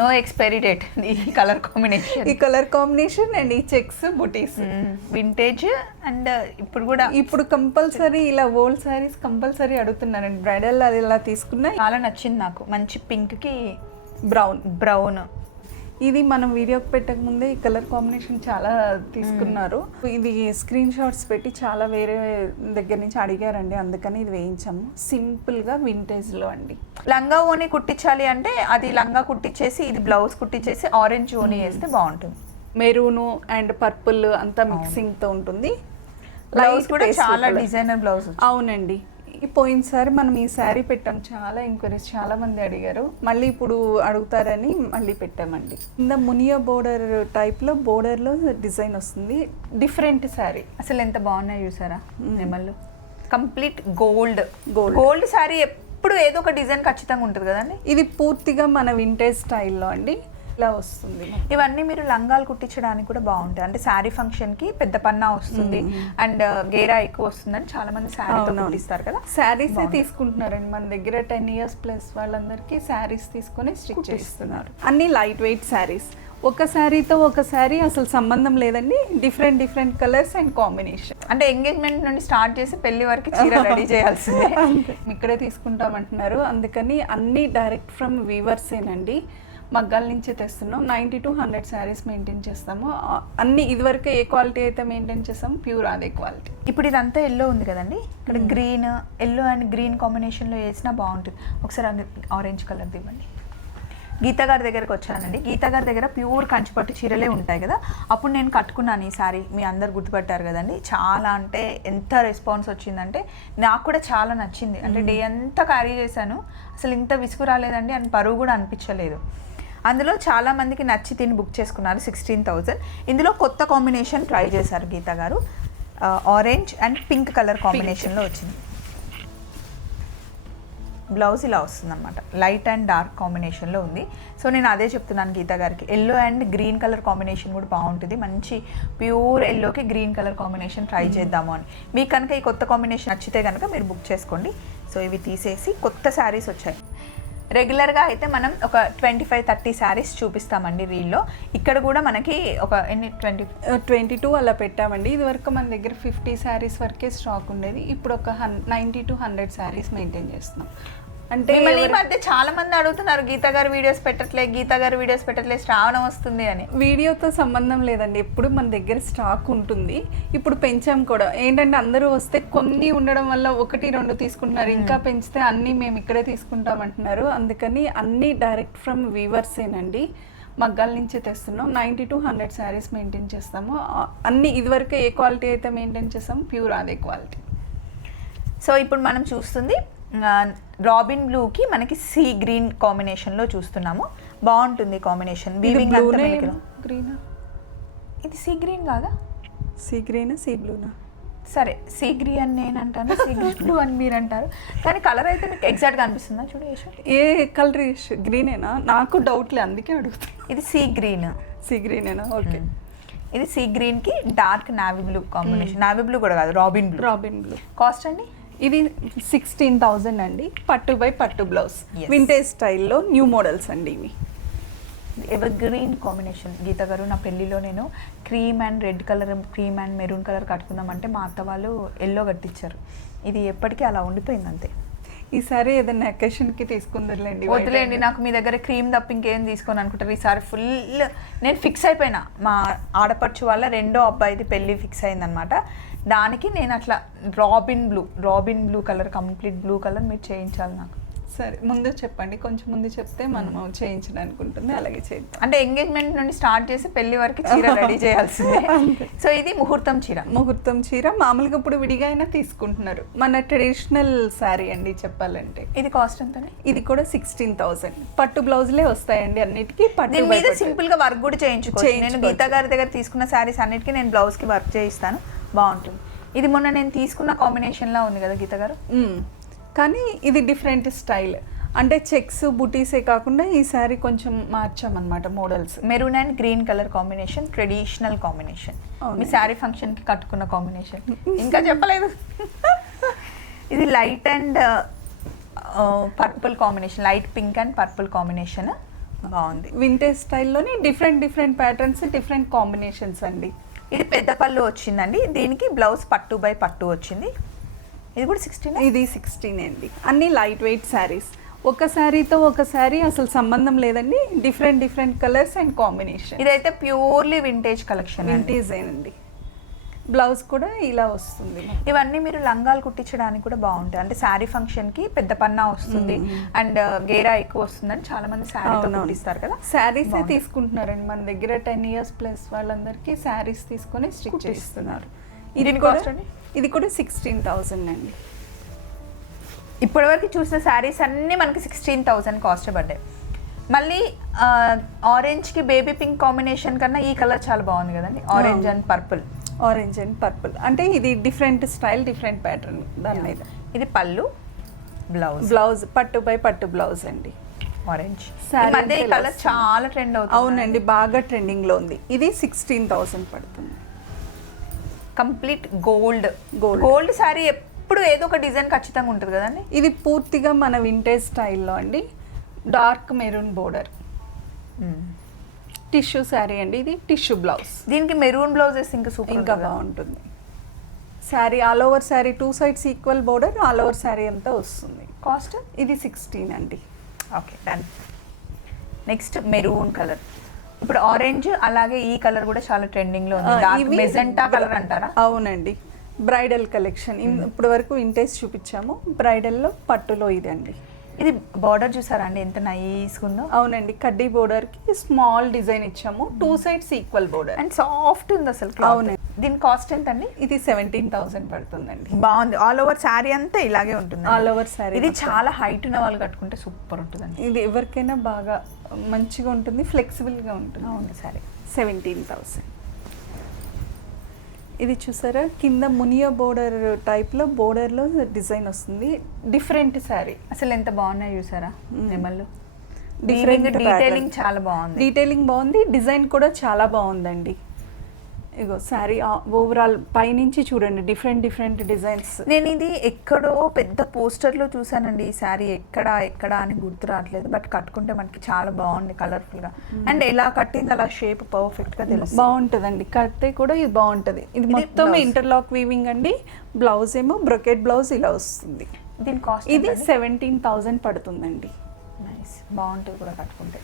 No expiry date ఈ colour combination. ఈ colour combination and ఈ చెక్స్ బుటీస్ వింటేజ్ అండ్ ఇప్పుడు కూడా ఇప్పుడు కంపల్సరీ ఇలా ఓల్డ్ సారీస్ కంపల్సరీ అడుగుతున్నారండి. బ్రైడల్ అది ఇలా తీసుకున్నా చాలా నచ్చింది నాకు. మంచి పింక్కి బ్రౌన్ ఇది మనం వీడియోకి పెట్టక ముందే ఈ కలర్ కాంబినేషన్ చాలా తీసుకున్నారు. ఇది స్క్రీన్ షాట్స్ పెట్టి చాలా వేరే దగ్గర నుంచి అడిగారండి, అందుకని ఇది వేయించాము. సింపుల్గా వింటేజ్లో అండి. లంగా ఓని కుట్టించాలి అంటే అది లంగా కుట్టించేసి ఇది బ్లౌజ్ కుట్టించేసి ఆరెంజ్ ఓని వేస్తే బాగుంటుంది. మెరూను అండ్ పర్పుల్ అంతా మిక్సింగ్తో ఉంటుంది. బ్లౌజ్ కూడా చాలా డిజైనర్ బ్లౌజ్. అవునండి. పోయినసారి మనం ఈ శారీ పెట్టాం, చాలా ఎంక్వైరీస్ చాలా మంది అడిగారు, మళ్ళీ ఇప్పుడు అడుగుతారని మళ్ళీ పెట్టామండి. కింద మునియా బోర్డర్ టైప్లో బోర్డర్లో డిజైన్ వస్తుంది. డిఫరెంట్ శారీ అసలు ఎంత బాగున్నాయి చూసారా నెమళ్ళు. కంప్లీట్ గోల్డ్ శారీ ఎప్పుడు ఏదో ఒక డిజైన్ ఖచ్చితంగా ఉంటుంది కదండి. ఇది పూర్తిగా మన వింటేజ్ స్టైల్లో అండి ఇలా వస్తుంది. ఇవన్నీ మీరు లంగాలు కుట్టించడానికి కూడా బాగుంటాయి. అంటే శారీ ఫంక్షన్ కి పెద్ద పన్నా వస్తుంది అండ్ గేరా ఎక్కువ వస్తుందని చాలా మంది శారీతో కుట్టిస్తారు కదా. శారీస్ తీసుకుంటున్నారండి మన దగ్గర. 10 years ప్లస్ వాళ్ళందరికీ శారీస్ తీసుకొని స్టిచ్ చేస్తున్నారు. అన్ని లైట్ వెయిట్ శారీస్. ఒక శారీతో ఒక శారీ అసలు సంబంధం లేదండి. Different colours and combination. అంటే ఎంగేజ్మెంట్ నుండి స్టార్ట్ చేసి పెళ్లి వరకు చీర రెడీ చేయాల్సిందే. ఇక్కడే తీసుకుంటామంటున్నారు, అందుకని అన్ని డైరెక్ట్ ఫ్రమ్ వీవర్సేనండి. మగ్గాల నుంచి తెస్తున్నాం. 90 to 100 శారీస్ మెయింటైన్ చేస్తాము. అన్ని ఇదివరకు ఏ క్వాలిటీ అయితే మెయింటైన్ చేస్తాము ప్యూర్ అదే క్వాలిటీ. ఇప్పుడు ఇదంతా ఎల్లో ఉంది కదండి, ఇక్కడ గ్రీన్ ఎల్లో అండ్ గ్రీన్ కాంబినేషన్లో వేసినా బాగుంటుంది. ఒకసారి ఆరెంజ్ కలర్ ఇవ్వండి. గీతా గారి దగ్గరకు వచ్చానండి. గీతా గారి దగ్గర ప్యూర్ కంచిపట్టు చీరలే ఉంటాయి కదా. అప్పుడు నేను కట్టుకున్నాను ఈ సారీ, మీ అందరు గుర్తుపట్టారు కదండి. చాలా అంటే ఎంత రెస్పాన్స్ వచ్చిందంటే నాకు కూడా చాలా నచ్చింది. అంటే డే అంతా క్యారీ చేశాను, అసలు ఇంత విసుగు రాలేదండి అని పరువు కూడా అనిపించలేదు. అందులో చాలా మందికి నచ్చి తిని బుక్ చేసుకున్నారు. 16,000. ఇందులో కొత్త కాంబినేషన్ ట్రై చేశారు గీతా గారు. ఆరెంజ్ అండ్ పింక్ కలర్ కాంబినేషన్లో వచ్చింది. బ్లౌజ్ ఇలా వస్తుంది అనమాట, లైట్ అండ్ డార్క్ కాంబినేషన్లో ఉంది. సో నేను అదే చెప్తున్నాను గీతా గారికి, yellow and green colour combination కూడా బాగుంటుంది. మంచి ప్యూర్ ఎల్లోకి గ్రీన్ కలర్ కాంబినేషన్ ట్రై చేద్దాము అని. మీకు కనుక ఈ కొత్త కాంబినేషన్ నచ్చితే కనుక మీరు బుక్ చేసుకోండి. సో ఇవి తీసేసి కొత్త శారీస్ వచ్చాయి. రెగ్యులర్గా అయితే మనం ఒక 25-30 శారీస్ చూపిస్తామండి రీల్లో. ఇక్కడ కూడా మనకి ఒక 22 అలా పెట్టామండి. ఇది వరకు మన దగ్గర 50 శారీస్ వరకే స్టాక్ ఉండేది. ఇప్పుడు ఒక 90 to 100 శారీస్ మెయింటైన్ చేస్తున్నాం. అంటే ఈ మధ్య చాలా మంది అడుగుతున్నారు, గీతా గారు వీడియోస్ పెట్టట్లే శ్రావణం వస్తుంది అని. వీడియోతో సంబంధం లేదండి, ఎప్పుడు మన దగ్గర స్టాక్ ఉంటుంది. ఇప్పుడు పెంచాం కూడా. ఏంటంటే అందరూ వస్తే కొన్ని ఉండడం వల్ల 1-2 తీసుకుంటున్నారు, ఇంకా పెంచితే అన్నీ మేము ఇక్కడే తీసుకుంటామంటున్నారు. అందుకని అన్నీ డైరెక్ట్ ఫ్రమ్ వీవర్సేనండి. మగ్గాల నుంచి తెస్తున్నాం. 90 to 100 శారీస్ మెయింటైన్ చేస్తాము. అన్నీ ఇదివరకు ఏ క్వాలిటీ అయితే మెయింటైన్ చేస్తాము ప్యూర్ అదే క్వాలిటీ. సో ఇప్పుడు మనం చూస్తుంది రాబిన్ బ్లూకి మనకి సీ గ్రీన్ కాంబినేషన్లో చూస్తున్నాము. బాగుంటుంది కాంబినేషన్. Weaving green. ఇది సీ గ్రీన్ కాదా? సీ గ్రీన్ సీ బ్లూనా? సరే, సీ గ్రీన్ అని నేను అంటాను, సీ బ్లూ అని మీరు అంటారు. కానీ కలర్ అయితే మీకు ఎగ్జాక్ట్గా అనిపిస్తుందా? చూడు ఏ కలర్ గ్రీనేనా? నాకు డౌట్లే, అందుకే అడుగుతాను. ఇది సీ గ్రీన్. సీ గ్రీనేనా? ఓకే. ఇది సీ గ్రీన్కి dark navy blue combination. Navy blue కూడా కాదు, రాబిన్ బ్లూ. కాస్ట్ అండి ఇది 16,000 అండి. పట్టు బై పట్టు బ్లౌజ్, వింటేజ్ స్టైల్లో న్యూ మోడల్స్ అండి ఇవి. Ever green combination. గీత గారు, నా పెళ్ళిలో నేను cream and red colour, cream and maroon colour కట్టుకుందామంటే మా అత్త వాళ్ళు ఎల్లో కట్టించారు. ఇది ఎప్పటికీ అలా ఉండిపోయింది అంతే. ఈసారి ఏదైనా అకేషన్కి తీసుకుందరులేండి. వద్దులేండి, నాకు మీ దగ్గర క్రీమ్ తప్ప ఇంకేం తీసుకొని అనుకుంటారు. ఈసారి ఫుల్ నేను ఫిక్స్ అయిపోయినా. మా ఆడపడుచు వాళ్ళ రెండో అబ్బాయిది పెళ్ళి ఫిక్స్ అయిందనమాట. దానికి నేను అట్లా robin blue colour, complete blue colour మీరు చేయించాలి నాకు. సరే, ముందు చెప్పండి, కొంచెం ముందు చెప్తే మనం చేయించడానికి ఉంటుంది. అలాగే చేద్దాం. అంటే ఎంగేజ్మెంట్ నుండి స్టార్ట్ చేసి పెళ్లి వరకు చీర రెడీ చేయాల్సిందే. సో ఇది ముహూర్తం చీర. మామూలుగా ఇప్పుడు విడిగా అయినా తీసుకుంటున్నారు. మన ట్రెడిషనల్ శారీ అండి చెప్పాలంటే. ఇది కాస్ట్ ఎంత? ఇది కూడా 16,000. పట్టు బ్లౌజులే వస్తాయండి అన్నిటికీ. దీని మీద సింపుల్ గా వర్క్ కూడా చేయించుకోవచ్చు. నేను గీతా గారి దగ్గర తీసుకున్న శారీస్ అన్నిటికీ నేను బ్లౌజ్ కి వర్క్ చేయిస్తాను, బాగుంటుంది. ఇది మొన్న నేను తీసుకున్న కాంబినేషన్ లా ఉంది కదా గీత గారు, కానీ ఇది డిఫరెంట్ స్టైల్. అంటే చెక్స్ బుటీసే కాకుండా ఈ సారీ కొంచెం మార్చామన్నమాట models. Maroon and green colour combination, traditional combination. మీ శారీ ఫంక్షన్ కి కట్టుకున్న కాంబినేషన్ ఇంకా చెప్పలేదు. ఇది light and purple combination, light pink and purple combination. బాగుంది. వింటేజ్ స్టైల్లోని డిఫరెంట్ ప్యాటర్న్స్, డిఫరెంట్ కాంబినేషన్స్ అండి. ఇది పెద్ద పళ్ళు వచ్చిందండి, దీనికి బ్లౌజ్ పట్టు బై పట్టు వచ్చింది. ఇది కూడా 16. ఇది 16 అండి. అన్ని లైట్ వెయిట్ శారీస్. ఒక శారీతో ఒక శారీ అసలు సంబంధం లేదండి, డిఫరెంట్ కలర్స్ అండ్ కాంబినేషన్. ఇదైతే ప్యూర్లీ వింటేజ్ కలెక్షన్, వింటేజ్ అండి. బ్లౌజ్ కూడా ఇలా వస్తుంది. ఇవన్నీ మీరు లంగాలు కుట్టించడానికి కూడా బాగుంటాయి. అంటే శారీ ఫంక్షన్ కి పెద్ద పన్నా వస్తుంది అండ్ గేరా ఎక్కువ వస్తుందని చాలా మంది శారీ కుట్టిస్తారు కదా. శారీస్ తీసుకుంటున్నారండి మన దగ్గర. 10 years ప్లస్ వాళ్ళందరికీ శారీస్ తీసుకొని స్టిచ్ చేస్తున్నారు. ఇది కూడా 16,000 అండి. ఇప్పటివరకు చూసిన శారీస్ అన్నీ మనకి 16,000 కాస్ట్ పడ్డాయి. మళ్ళీ ఆరెంజ్కి బేబీ పింక్ కాంబినేషన్ కన్నా ఈ కలర్ చాలా బాగుంది కదండి, orange and purple. Orange and purple అంటే ఇది డిఫరెంట్ స్టైల్, డిఫరెంట్ ప్యాటర్న్ దాని మీద. ఇది పళ్ళు, బ్లౌజ్ పట్టు బై పట్టు బ్లౌజ్ అండి. ఆరెంజ్ మధ్య ఈ కలర్ చాలా ట్రెండ్ అవుతుంది. అవునండి, బాగా ట్రెండింగ్ లో ఉంది. ఇది 16,000 పడుతుంది. కంప్లీట్ గోల్డ్ శారీ ఎప్పుడు ఏదో ఒక డిజైన్ ఖచ్చితంగా ఉంటుంది కదండి. ఇది పూర్తిగా మన వింటేజ్ స్టైల్లో అండి. Dark maroon border tissue sari అండి. ఇది టిష్యూ బ్లౌజ్. దీనికి మెరూన్ బ్లౌజ్ వేస్తే ఇంకా సూపర్, ఇంకా బాగుంటుంది. Sari all over sari 2 sides equal border, all over sari అంతా వస్తుంది. కాస్ట్ ఇది 16 అండి. Okay done. Next maroon colour. ఇప్పుడు ఆరెంజ్ అలాగే ఈ కలర్ కూడా చాలా ట్రెండింగ్ లో ఉంది. డార్క్ మెజెంటా కలర్ అంటారా? అవునండి, బ్రైడల్ కలెక్షన్. ఇప్పుడు వరకు వింటేజ్ చూపించాము, బ్రైడల్లో పట్టులో ఇది అండి. ఇది బార్డర్ చూసారా అండి ఎంత నైస్గా ఉందో. అవునండి, కడ్డీ బోర్డర్ కి స్మాల్ డిజైన్ ఇచ్చాము. 2 sides equal border and soft ఉంది అసలు. అవునండి. దీని కాస్ట్ ఎంత అండి? ఇది 17,000 పడుతుందండి. బాగుంది. ఆల్ ఓవర్ శారీ అంతా ఇలాగే ఉంటుంది. ఆల్ ఓవర్ శారీ ఇది చాలా హైట్ ఉన్న వాళ్ళు కట్టుకుంటే సూపర్ ఉంటుందండి. ఇది ఎవరికైనా బాగా మంచిగా ఉంటుంది, ఫ్లెక్సిబుల్ గా ఉంటుంది. అవును శారీ 17,000. ఇది చూసారా, కింద మునియా బోర్డర్ టైప్లో బోర్డర్లో డిజైన్ వస్తుంది. డిఫరెంట్ శారీ అసలు ఎంత బాగున్నాయి చూసారా నెమళ్ళు. డిఫరెంట్ డీటెయిలింగ్ చాలా బాగుంది. డీటెయిలింగ్ బాగుంది, డిజైన్ కూడా చాలా బాగుందండి. ఇగో శారీ ఓవరాల్ పైనుంచి చూడండి, డిఫరెంట్ డిజైన్స్. నేను ఇది ఎక్కడో పెద్ద పోస్టర్లో చూసానండి ఈ శారీ. ఎక్కడ అని గుర్తు రావట్లేదు, బట్ కట్టుకుంటే మనకి చాలా బాగుంది కలర్ఫుల్గా. అండ్ ఎలా కట్టింది అలా షేప్ పర్ఫెక్ట్గా తెలుసు. బాగుంటుందండి, కడితే కూడా ఇది బాగుంటుంది. ఇది మొత్తం ఇంటర్లాక్ వీవింగ్ అండి. బ్లౌజ్ ఏమో బ్రొకెట్ బ్లౌజ్ ఇలా వస్తుంది. దీని కాస్ట్ ఇది 17,000 పడుతుందండి. నైస్, బాగుంటుంది కూడా కట్టుకుంటే.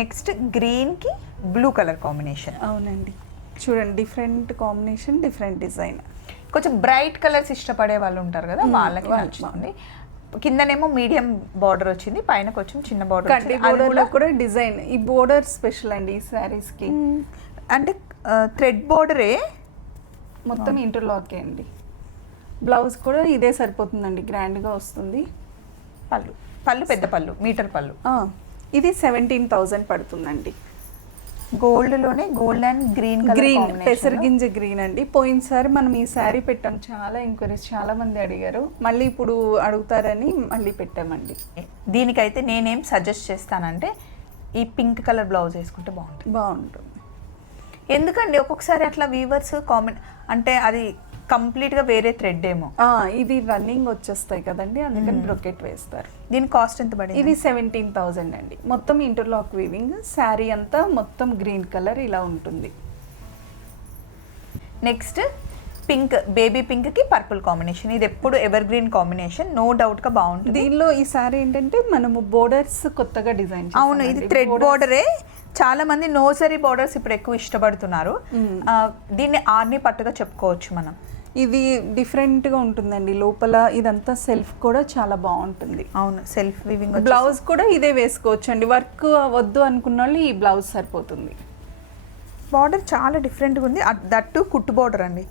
నెక్స్ట్ గ్రీన్కి బ్లూ కలర్ కాంబినేషన్. అవునండి, చూడండి డిఫరెంట్ కాంబినేషన్, డిఫరెంట్ డిజైన్. కొంచెం బ్రైట్ కలర్స్ ఇష్టపడే వాళ్ళు ఉంటారు కదా, వాళ్ళకి నచ్చుతుంది. కిందనేమో మీడియం బార్డర్ వచ్చింది, పైన కొంచెం చిన్న బార్డర్. కడ్డీ బోర్డర్లో కూడా డిజైన్. ఈ బోర్డర్ స్పెషల్ అండి ఈ శారీస్కి. అంటే థ్రెడ్ బోర్డరే మొత్తం ఇంటర్లాకే అండి. బ్లౌజ్ కూడా ఇదే సరిపోతుందండి, గ్రాండ్గా వస్తుంది. పళ్ళు పెద్ద పళ్ళు, మీటర్ పళ్ళు. ఇది 17,000 పడుతుందండి. గోల్డ్లోనే గోల్డ్ అండ్ గ్రీన్ పెసరగింజ గ్రీన్ అండి. పోయినసారి మనం ఈ శారీ పెట్టాం, చాలా ఎంక్వైరీస్, చాలా మంది అడిగారు. మళ్ళీ ఇప్పుడు అడుగుతారని మళ్ళీ పెట్టామండి. దీనికైతే నేనేం సజెస్ట్ చేస్తానంటే ఈ పింక్ కలర్ బ్లౌజ్ వేసుకుంటే బాగుంటుంది. ఎందుకండి ఒక్కొక్కసారి అట్లా వీవర్స్ కామెంట్ అంటే అది కంప్లీట్గా వేరే థ్రెడ్ ఏమో. ఇది రన్నింగ్ వచ్చేస్తాయి కదండి, అందుకని బ్రొకెట్ వేస్తారు. దీని కాస్ట్ ఎంత పడింది? ఇది 17,000 అండి. మొత్తం ఇంటర్లాక్ వీవింగ్. శారీ అంతా మొత్తం గ్రీన్ కలర్ ఇలా ఉంటుంది. నెక్స్ట్ పింక్, బేబీ పింక్ కి పర్పుల్ కాంబినేషన్. ఇది ఎప్పుడు evergreen combination, no doubt గా బాగుంటుంది. దీనిలో ఈ శారీ ఏంటంటే మనము బోర్డర్స్ కొత్తగా డిజైన్. అవును, ఇది థ్రెడ్ బోర్డరే. చాలా మంది నోసరీ బోర్డర్స్ ఇప్పుడు ఎక్కువ ఇష్టపడుతున్నారు. దీన్ని ఆర్ని పట్టుగా చెప్పుకోవచ్చు మనం. ఇది డిఫరెంట్గా ఉంటుందండి. లోపల ఇదంతా సెల్ఫ్ కూడా చాలా బాగుంటుంది. అవును, సెల్ఫ్ వీవింగ్. బ్లౌజ్ కూడా ఇదే వేసుకోవచ్చు అండి. వర్క్ వద్దు అనుకున్న వాళ్ళు ఈ బ్లౌజ్ సరిపోతుంది. బార్డర్ చాలా డిఫరెంట్గా ఉంది, దట్టు కుట్టు బార్డర్ అండి.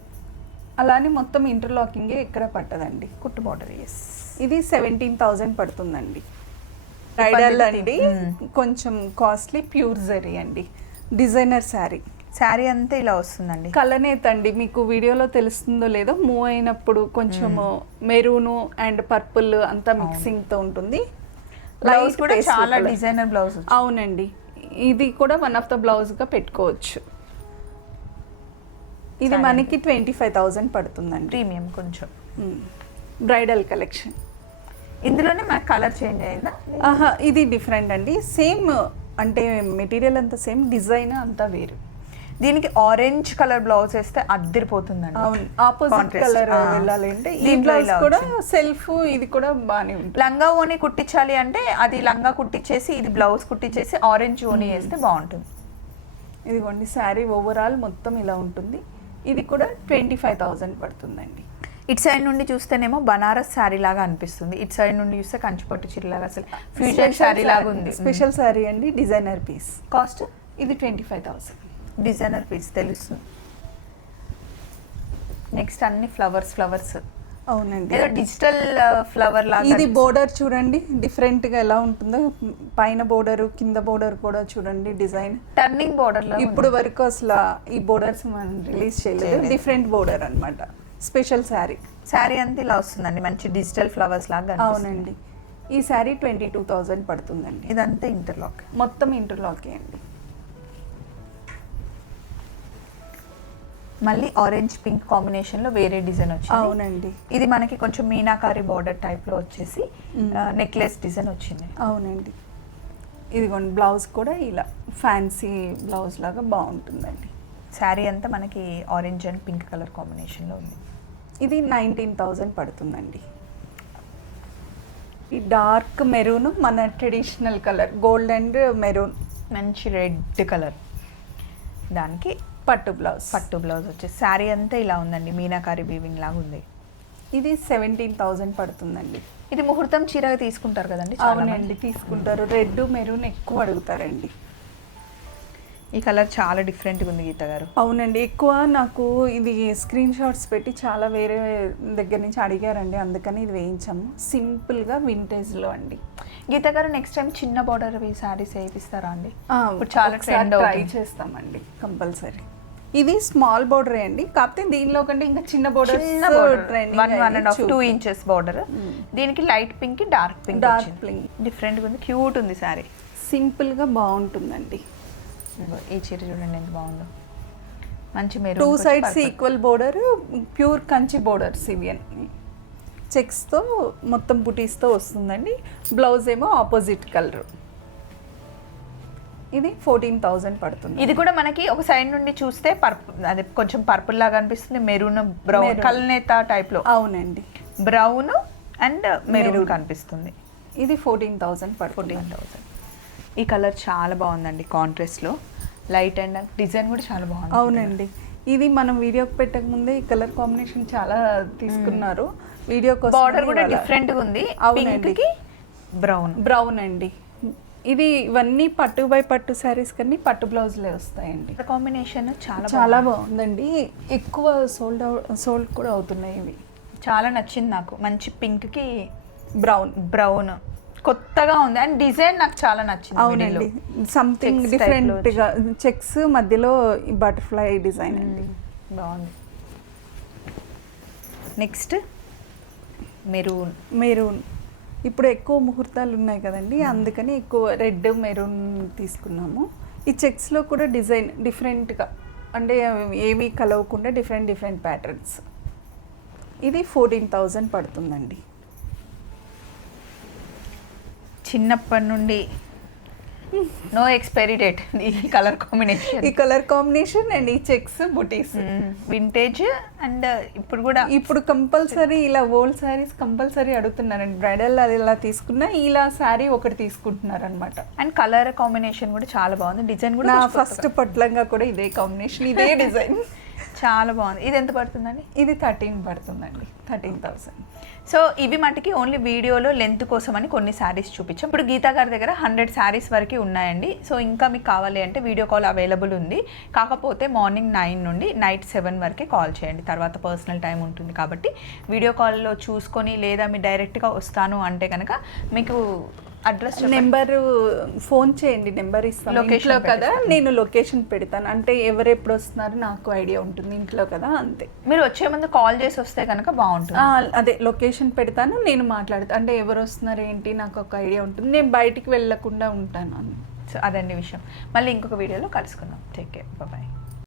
అలానే మొత్తం ఇంటర్లాకింగ్ ఎక్కడ పట్టదండి, కుట్టు బార్డర్. ఎస్, ఇది 17,000 పడుతుందండి. బ్రైడల్ అండి, కొంచెం కాస్ట్లీ, ప్యూర్ జరీ అండి. డిజైనర్ శారీ అంతా ఇలా వస్తుందండి. కలనేత్ అండి, మీకు వీడియోలో తెలుస్తుందో లేదో, మూవ్ అయినప్పుడు కొంచెం మెరూను అండ్ పర్పుల్ అంతా మిక్సింగ్ తో ఉంటుంది. బ్లౌజ్ కూడా చాలా డిజైనర్ బ్లౌజ్. అవునండి, ఇది కూడా వన్ ఆఫ్ ద బ్లౌజ్ గా పెట్టుకోవచ్చు. ఇది మనకి 25,000 పడుతుందండి. ప్రీమియం కొంచెం బ్రైడల్ కలెక్షన్. ఇందులోనే మనకు కలర్ చేంజ్ అయిందా? ఆహా, ఇది డిఫరెంట్ అండి. సేమ్ అంటే మెటీరియల్ అంతా సేమ్, డిజైన్ అంతా వేరు. దీనికి ఆరెంజ్ కలర్ బ్లౌజ్ వేస్తే అద్దరిపోతుందండి. అవును, ఆపోజిట్ Contrast. కలర్ వెళ్ళాలి అంటే ఈ దీంట్లో బ్లౌజ్ ఇలా కూడా సెల్ఫ్, ఇది కూడా బాగానే ఉంటుంది. లంగా ఓని కుట్టించాలి అంటే అది లంగా కుట్టించేసి ఇది బ్లౌజ్ కుట్టించేసి ఆరెంజ్ ఓని వేస్తే బాగుంటుంది. ఇదిగోండి శారీ ఓవరాల్ మొత్తం ఇలా ఉంటుంది. ఇది కూడా 25,000 పడుతుందండి. ఇటు సైడ్ నుండి చూస్తేనేమో బనారస్ శారీ లాగా అనిపిస్తుంది, ఇటు సైడ్ నుండి చూస్తే కంచిపట్టు చీర లాగా అసలు ఫ్యూజన్ శారీ లాగా ఉంది. స్పెషల్ శారీ అండి, డిజైనర్ పీస్. కాస్ట్ ఇది 25,000. డిజైనర్ పీస్ తెలుస్తుంది. నెక్స్ట్ అన్ని ఫ్లవర్స్ అవునండి, ఏదో డిజిటల్ ఫ్లవర్ లాగా. ఇది బోర్డర్ చూడండి డిఫరెంట్ గా ఎలా ఉంటుందో. పైన బోర్డర్, కింద బోర్డర్ కూడా చూడండి డిజైన్. టర్నింగ్ బోర్డర్ లో ఇప్పుడు వరకు అసలు ఈ బోర్డర్స్ మనం రిలీజ్ చేయలేదు. డిఫరెంట్ బోర్డర్ అన్నమాట. స్పెషల్ శారీ. శారీ అంతా ఇలా వస్తుందండి, మంచి డిజిటల్ ఫ్లవర్స్ లాగా. అవునండి, ఈ శారీ 22,000 పడుతుందండి. ఇదంతా ఇంటర్లాక్, మొత్తం ఇంటర్లాక్ అండి. మళ్ళీ ఆరెంజ్ పింక్ కాంబినేషన్ లో వేరే డిజైన్ వచ్చింది. అవునండి, ఇది మనకి కొంచెం మీనాకారి బార్డర్ టైప్ లో వచ్చేసి నెక్లెస్ డిజైన్ వచ్చింది. అవునండి, ఇదిగోండి బ్లౌజ్ కూడా ఇలా ఫ్యాన్సీ బ్లౌజ్ లాగా బాగుంటుందండి. శారీ అంతా మనకి orange and pink colour combination లో ఉంది. ఇది 19,000 పడుతుందండి. ఈ డార్క్ మెరూన్ మన traditional colour, gold and maroon, మంచి రెడ్ కలర్, దానికి పట్టు బ్లౌజ్ వచ్చేసి శారీ అంతా ఇలా ఉందండి, మీనాకారి వీవింగ్ లాగా ఉంది. ఇది 17,000 పడుతుందండి. ఇది ముహూర్తం చీరగా తీసుకుంటారు కదండి చాలా మంది. అవునండి, తీసుకుంటారు. రెడ్ మెరూన్ ఎక్కువ అడుగుతారండి. ఈ కలర్ చాలా డిఫరెంట్గా ఉంది గీత గారు. అవునండి, ఎక్కువ నాకు ఇది స్క్రీన్ షాట్స్ పెట్టి చాలా వేరే దగ్గర నుంచి అడిగారండి, అందుకని ఇది వేయించాము. సింపుల్గా వింటేజ్లో అండి. గీత గారు నెక్స్ట్ టైం చిన్న బార్డర్ శారీస్ వేయిస్తారా అండి? ఇప్పుడు చాలా ట్రెండ్ ట్రై చేస్తామండి కంపల్సరీ. ఇది స్మాల్ బోర్డర్ అండి, కాకపోతే దీనిలో కంటే ఇంకా చిన్న బోర్డర్, 1.5-2 ఇంచెస్ బార్డర్. దీనికి లైట్ పింక్, డార్క్ పింక్ డిఫరెంట్గా ఉంది, క్యూట్ ఉంది శారీ. సింపుల్గా బాగుంటుందండి. ఈ చీర చూడండి ఎంత బాగుందో, మంచి maroon. 2 sides equal border, pure Kanchi borders ఇవి అన్ని. చెక్స్తో మొత్తం బుటీస్తో వస్తుందండి. బ్లౌజ్ ఏమో ఆపోజిట్ కలర్. ఇది 14,000 పడుతుంది. ఇది కూడా మనకి ఒక సైడ్ నుండి చూస్తే పర్పుల్, అదే కొంచెం పర్పుల్ లాగా అనిపిస్తుంది, మెరూన్ బ్రౌన్ కల్నేత టైప్ లో. అవునండి, బ్రౌన్ అండ్ మెరూన్ కనిపిస్తుంది. ఇది 14,000 పడుతుంది. 14,000. ఈ కలర్ చాలా బాగుందండి, కాంట్రాస్ట్ లో లైట్ అండ్ డిజైన్ కూడా చాలా బాగుంది. అవునండి, ఇది మనం వీడియోకి పెట్టక ముందే ఈ కలర్ కాంబినేషన్ చాలా తీసుకున్నారు. వీడియో కోసం బార్డర్ కూడా డిఫరెంట్ గా ఉంది. అవునండి, బ్రౌన్ అండి. ఇది ఇవన్నీ పట్టు బై పట్టు శారీస్ కన్నీ పట్టు బ్లౌజ్లే వస్తాయండి. కాంబినేషన్ చాలా బాగుందండి. ఎక్కువ సోల్డ్ కూడా అవుతున్నాయి ఇవి. చాలా నచ్చింది నాకు. మంచి పింక్ కి బ్రౌన్ కొత్తగా ఉంది అండ్ డిజైన్ నాకు చాలా నచ్చింది. అవునండి, సంథింగ్ డిఫరెంట్ గా చెక్స్ మధ్యలో బటర్ఫ్లై డిజైన్ అండి, బాగుంది. Next maroon. ఇప్పుడు ఎక్కువ ముహూర్తాలు ఉన్నాయి కదండి, అందుకని ఎక్కువ రెడ్ మెరూన్ తీసుకున్నాము. ఈ చెక్స్లో కూడా డిజైన్ డిఫరెంట్గా, అంటే ఏవి కలవకుండా డిఫరెంట్ ప్యాటర్న్స్. ఇది 14,000 పడుతుందండి. చిన్నప్పటి నుండి నో ఎక్స్పైరీ డేట్ ఈ కలర్ కాంబినేషన్ అండ్ ఈ చెక్స్ బుటీస్ వింటేజ్ అండ్ ఇప్పుడు కంపల్సరీ ఇలా ఓల్డ్ శారీస్ కంపల్సరీ అడుగుతున్నారండి. బ్రైడల్ అది ఇలా తీసుకున్నా ఇలా శారీ ఒకటి తీసుకుంటున్నారు అనమాట. అండ్ కలర్ కాంబినేషన్ కూడా చాలా బాగుంది. డిజైన్ కూడా ఫస్ట్ పట్లంగా కూడా ఇదే కాంబినేషన్, ఇదే డిజైన్ చాలా బాగుంది. ఇది ఎంత పడుతుందండి? ఇది 13 పడుతుందండి, 13,000. సో ఇవి మటుకి ఓన్లీ వీడియోలో లెంత్ కోసం అని కొన్ని శారీస్ చూపించాం. ఇప్పుడు గీతా గారి దగ్గర 100 శారీస్ వరకు ఉన్నాయండి. సో ఇంకా మీకు కావాలి అంటే వీడియో కాల్ అవైలబుల్ ఉంది. కాకపోతే మార్నింగ్ 9 నుండి నైట్ 7 వరకే కాల్ చేయండి, తర్వాత పర్సనల్ టైం ఉంటుంది కాబట్టి వీడియో కాల్లో చూసుకొని, లేదా మీరు డైరెక్ట్గా వస్తాను అంటే కనుక మీకు అడ్రస్ నెంబరు ఫోన్ చేయండి, నెంబర్ ఇస్తాను. ఇంట్లో కదా నేను లొకేషన్ పెడతాను, అంటే ఎవరు ఎప్పుడు వస్తున్నారు నాకు ఐడియా ఉంటుంది, ఇంట్లో కదా అంతే. మీరు వచ్చే ముందు కాల్ చేసి వస్తే కనుక బాగుంటుంది. అదే లొకేషన్ పెడతాను, నేను మాట్లాడతాను, అంటే ఎవరు వస్తున్నారు ఏంటి నాకు ఒక ఐడియా ఉంటుంది, నేను బయటికి వెళ్ళకుండా ఉంటాను. సో అదండి విషయం. మళ్ళీ ఇంకొక వీడియోలో కలుసుకుందాం. Take care, bye.